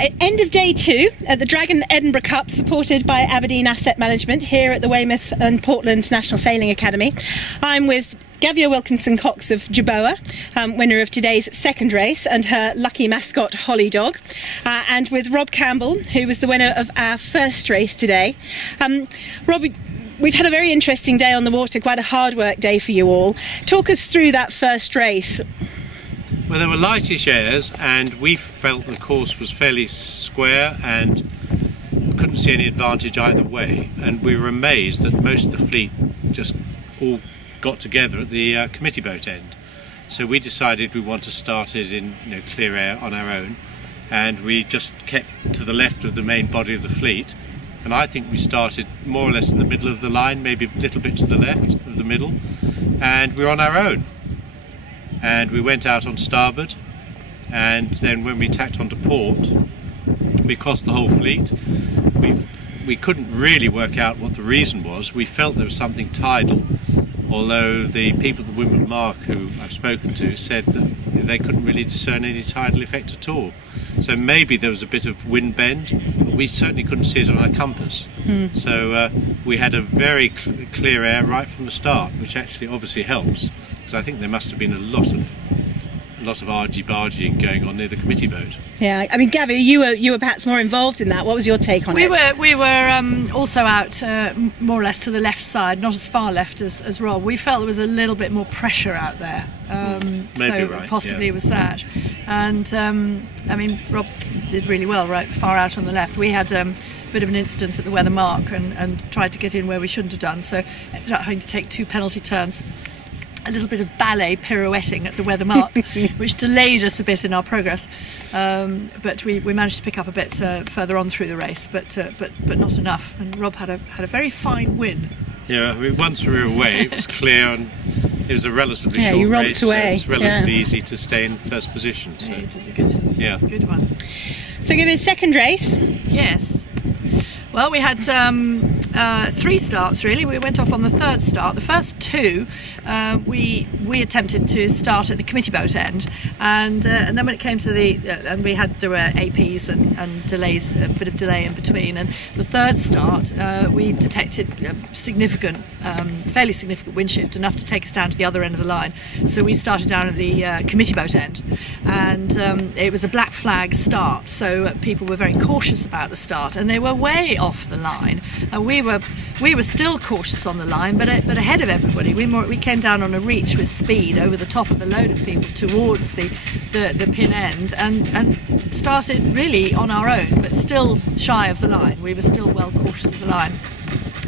End of day 2 at the Dragon Edinburgh Cup, supported by Aberdeen Asset Management here at the Weymouth and Portland National Sailing Academy. I'm with Gavia Wilkinson-Cox of Jerboa, winner of today's second race, and her lucky mascot Holly Dog, and with Rob Campbell, who was the winner of our first race today. Rob, we've had a very interesting day on the water, quite a hard work day for you all. Talk us through that first race. Well, there were lightish airs and we felt the course was fairly square and couldn't see any advantage either way, and we were amazed that most of the fleet just all got together at the committee boat end. So we decided we want to start it in clear air on our own, and we just kept to the left of the main body of the fleet, and I think we started more or less in the middle of the line, maybe a little bit to the left of the middle, and we were on our own. And we went out on starboard, and then when we tacked onto port, we crossed the whole fleet. We couldn't really work out what the reason was. We felt there was something tidal, although the people at the Windward Mark who I've spoken to said that they couldn't really discern any tidal effect at all. So maybe there was a bit of wind bend, but we certainly couldn't see it on our compass. So we had a very clear air right from the start, which actually obviously helps, because I think there must have been a lot of argy-bargying going on near the committee boat. Yeah, I mean, Gavia, you were perhaps more involved in that. What was your take on it? We were also out more or less to the left side, not as far left as Rob. We felt there was a little bit more pressure out there, so right, possibly yeah. It was that. And I mean, Rob did really well right far out on the left. We had a bit of an incident at the weather mark and tried to get in where we shouldn't have done, so ended up having to take 2 penalty turns. A little bit of ballet pirouetting at the weather mark, which delayed us a bit in our progress. But we managed to pick up a bit further on through the race, but not enough. And Rob had a very fine win. Yeah, I mean, once we were away, it was clear, and it was a relatively short you romped race, away. So it was relatively easy to stay in first position. So. Yeah, you did a good one. So give it a second race. Yes. Well, we had 3 starts really. We went off on the third start. The first 2 we attempted to start at the committee boat end, and then when it came to and there were APs and delays, a bit of delay in between. And the third start we detected fairly significant wind shift, enough to take us down to the other end of the line. So we started down at the committee boat end, and it was a black flag start. So people were very cautious about the start, and they were way off the line, and we were still cautious on the line, but ahead of everybody. We came down on a reach with speed over the top of a load of people towards the pin end, and started really on our own, but still shy of the line. We were still well cautious of the line,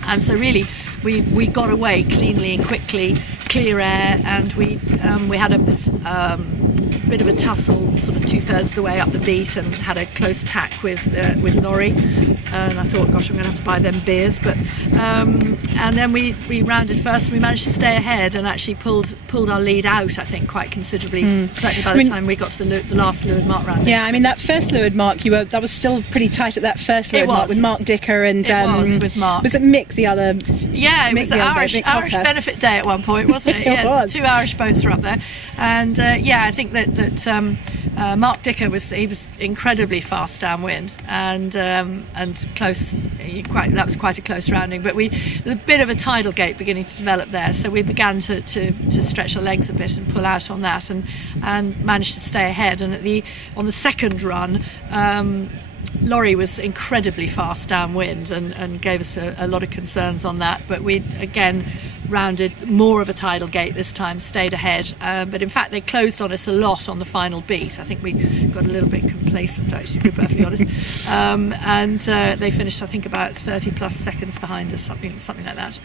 and so really we got away cleanly and quickly, clear air, and we had a bit of a tussle sort of 2/3 of the way up the beat, and had a close tack with Laurie, and I thought, gosh, I'm going to have to buy them beers, but and then we rounded first, and we managed to stay ahead and actually pulled our lead out, I think, quite considerably, certainly by the time we got to the last leeward mark round. Yeah, I mean, that first leeward mark, that was still pretty tight at that first leeward mark with Mark Dicker and with Mark. Was it Mick the other? Yeah, it was an Irish benefit day at one point, wasn't it? Yes, was. 2 Irish boats were up there, and I think that Mark Dicker was incredibly fast downwind, and close. That was quite a close rounding, but there's a bit of a tidal gate beginning to develop there, so we began to stretch our legs a bit and pull out on that, and managed to stay ahead. And on the second run, Laurie was incredibly fast downwind and gave us a lot of concerns on that, but we again rounded more of a tidal gate this time, stayed ahead, but in fact they closed on us a lot on the final beat. I think we got a little bit complacent, actually, to be perfectly honest, and they finished, I think, about 30 plus seconds behind us, something like that.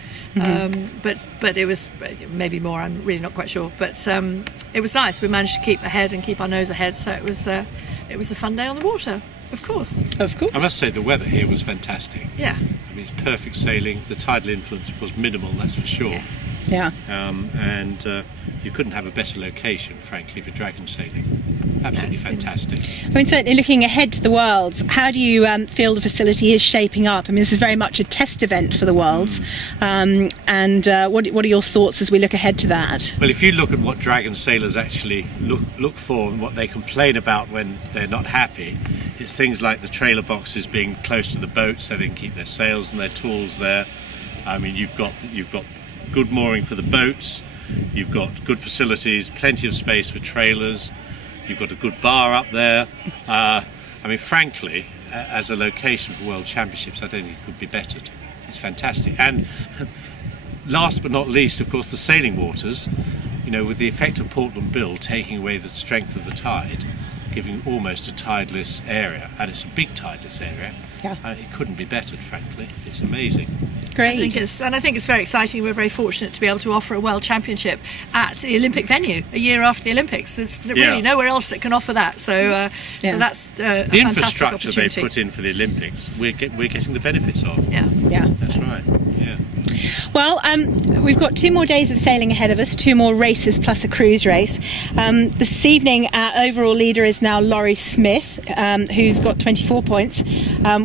But it was maybe more, I'm really not quite sure, but it was nice. We managed to keep ahead and keep our nose ahead, so it was a fun day on the water. Of course. I must say the weather here was fantastic. Yeah. I mean, it's perfect sailing. The tidal influence was minimal, that's for sure. Yes. Yeah. And you couldn't have a better location, frankly, for dragon sailing. Absolutely fantastic. I mean, certainly looking ahead to the Worlds, how do you feel the facility is shaping up? I mean, this is very much a test event for the Worlds, and what are your thoughts as we look ahead to that? Well, if you look at what Dragon sailors actually look for and what they complain about when they're not happy, it's things like the trailer boxes being close to the boat so they can keep their sails and their tools there. I mean, you've got good mooring for the boats, you've got good facilities, plenty of space for trailers. You've got a good bar up there. I mean, frankly, as a location for World Championships, I don't think it could be bettered. It's fantastic. And last but not least, of course, the sailing waters, you know, with the effect of Portland Bill taking away the strength of the tide, giving almost a tideless area, and it's a big tideless area. Yeah. It couldn't be bettered, frankly. It's amazing. Great. I think it's very exciting. We're very fortunate to be able to offer a World Championship at the Olympic venue a year after the Olympics. There's really nowhere else that can offer that. So that's a the fantastic infrastructure they opportunity. put in for the Olympics, we're getting the benefits of. Yeah. That's right. Yeah. Well, we've got 2 more days of sailing ahead of us, 2 more races plus a cruise race. This evening, our overall leader is now Laurie Smith, who's got 24 points.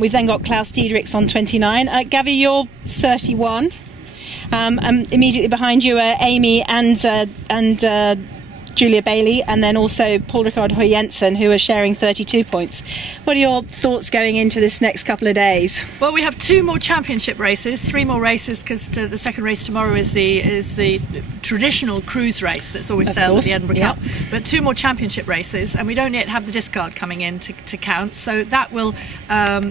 We've then got Klaus Diedericks on 29. Gavia, you're 31. Immediately behind you are Amy and Julia Bailey, and then also Paul Ricard Høy Jensen, who are sharing 32 points. What are your thoughts going into this next couple of days? Well, we have 2 more championship races, 3 more races, because the second race tomorrow is the traditional cruise race that's always sailed at the Edinburgh Cup. But 2 more championship races, and we don't yet have the discard coming in to count, so that will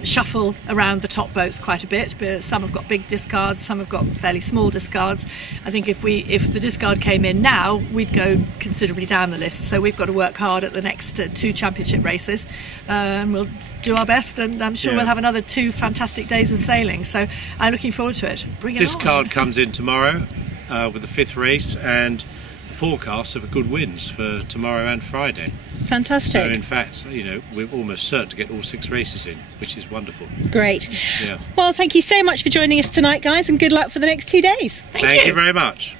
shuffle around the top boats quite a bit. But some have got big discards, some have got fairly small discards. I think if the discard came in now, we'd go considerably down the list, so we've got to work hard at the next 2 championship races, and we'll do our best, and I'm sure we'll have another 2 fantastic days of sailing, so I'm looking forward to it. Bring it on. Discard comes in tomorrow with the 5th race, and the forecasts of good winds for tomorrow and Friday. Fantastic. So in fact, you know, we're almost certain to get all 6 races in, which is wonderful. Great. Yeah. Well, thank you so much for joining us tonight, guys, and good luck for the next 2 days. Thank you very much.